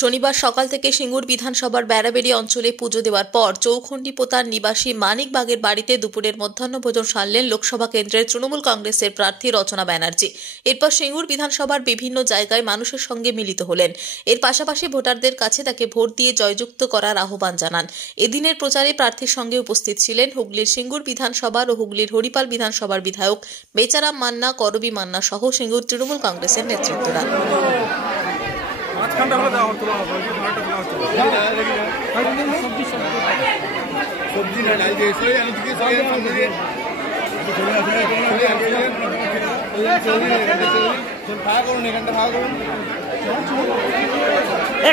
শনিবার সকাল থেকে সিঙ্গুর বিধানসভার বেড়াবেড়ি অঞ্চলে পুজো দেওয়ার পর চৌখণ্ডীপোতার নিবাসী মানিকবাগের বাড়িতে দুপুরের মধ্যাহ্নভোজন সারলেন লোকসভা কেন্দ্রের তৃণমূল কংগ্রেসের প্রার্থী রচনা ব্যানার্জি। এরপর সিঙ্গুর বিধানসভার বিভিন্ন জায়গায় মানুষের সঙ্গে মিলিত হলেন। এর পাশাপাশি ভোটারদের কাছে তাকে ভোট দিয়ে জয়যুক্ত করার আহ্বান জানান। এদিনের প্রচারে প্রার্থীর সঙ্গে উপস্থিত ছিলেন হুগলির সিঙ্গুর বিধানসভার ও হুগলির হরিপাল বিধানসভার বিধায়ক বেচারাম মান্না, করবী মান্না সহ সিঙ্গুর তৃণমূল কংগ্রেসের নেতৃত্বরা।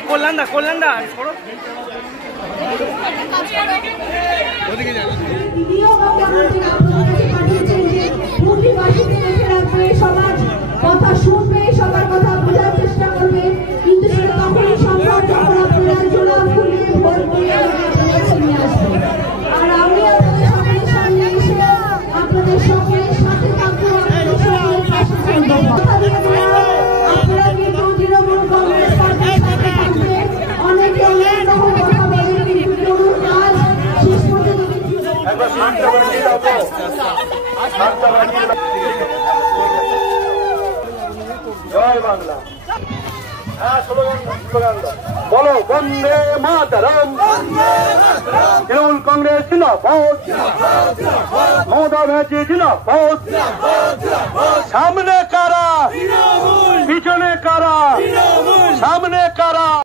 কল্যাণদা কথা শুনবে, সবার কথা বোঝার চেষ্টা করবে, কিন্তু সেটা তখনই সম্ভব যখন আপনারা জোড়া ফুলিয়ে ভোট দিয়ে নিয়ে আসবে। আর আমি আপনাদের সকলের সামনে এসে আপনাদের সকলের সাথে থাকবো, আপনাদের সকলের পাশে থাকবো। কথা দিয়ে দিলাম, আপনারা কিন্তু তৃণমূল কংগ্রেস পার্টির সাথে থাকবে। অনেকে অনেক রকম কথা বলেন, কিন্তু কোনো কাজ শেষ পর্যন্ত জয় বাংলা। বলো বন্দে মাতরম। তৃণমূল কংগ্রেস জিন্দাবাদ, মমতা ব্যানার্জি জিন্দাবাদ। সামনে কারা, পিছনে কারা, সামনে কারা।